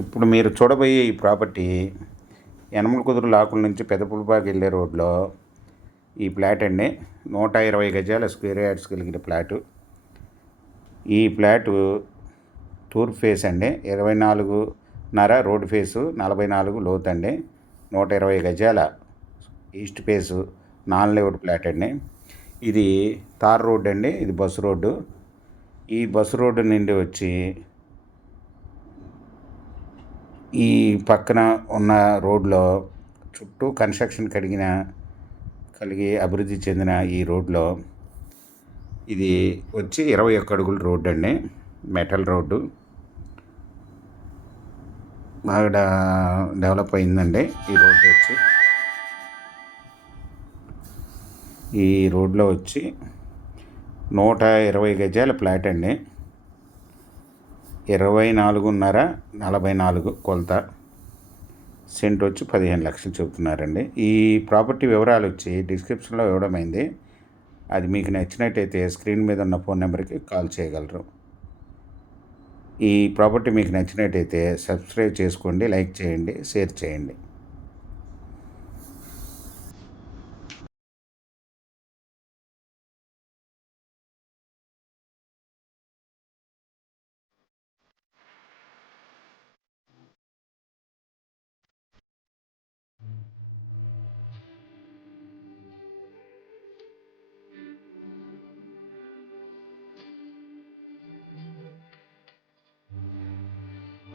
ఇప్పుడు మీరు చూడబోయే ఈ ప్రాపర్టీ యనమల కుదురు లాకుల నుంచి పెదపులపాకి వెళ్ళే రోడ్లో ఈ ఫ్లాట్ అండి. 120 గజాల స్క్వేర్ యార్డ్స్ కలిగిన ఫ్లాటు. ఈ ఫ్లాటు తూర్పు ఫేస్ అండి. 24.5 రోడ్ ఫేసు, 44 లోతు అండి. 120 గజాల east face non layout flat అండి. ఇది తార్ రోడ్ అండి. ఇది బస్సు రోడ్డు. ఈ బస్సు రోడ్డు నుండి వచ్చి ఈ పక్కన ఉన్న రోడ్లో చుట్టూ కన్స్ట్రక్షన్ కలిగి అభివృద్ధి చెందిన ఈ రోడ్లో ఇది వచ్చి 21 అడుగుల రోడ్డు అండి. మెటల్ రోడ్డు బాగా డెవలప్ అయిందండి. ఈ రోడ్డు వచ్చి ఈ రోడ్లో వచ్చి 120 గజాల ఫ్లాట్ అండి. 24.5 44 కొలత. సెంట్ వచ్చి 15 లక్షలు చెబుతున్నారండి. ఈ ప్రాపర్టీ వివరాలు వచ్చి డిస్క్రిప్షన్లో ఇవ్వడమైంది. అది మీకు నచ్చినట్టయితే స్క్రీన్ మీద ఉన్న ఫోన్ నెంబర్కి కాల్ చేయగలరు. ఈ ప్రాపర్టీ మీకు నచ్చినట్టయితే సబ్స్క్రైబ్ చేసుకోండి, లైక్ చేయండి, షేర్ చేయండి.